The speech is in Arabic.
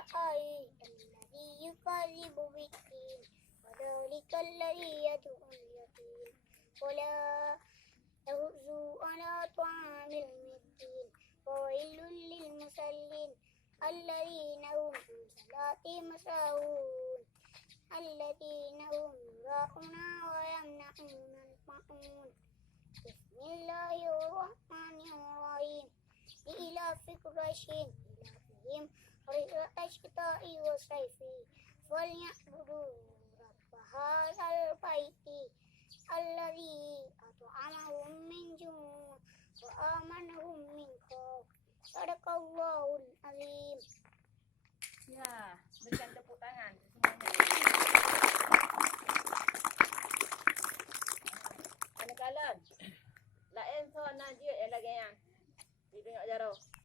أرأيت الذي يكذب بالدين وذلك الذي يدعو اليتيم ولا يحض على طعام المسكين فويل للمصلين الذين هم عن صلاتهم ساهون الذين هم يراءون ويمنعون الماعون بسم الله الرحمن الرحيم لإلاف قريش إلافهم رحلة الشتاء والصيف فليعبدوا رب هذا البيت الذي أطعمهم من جوع وآمنهم من خوف صدق الله العظيم. Ya, berikan tepuk tangan semuanya. Anak kalan. Lain so najib lagi yang. Di tengok jaro.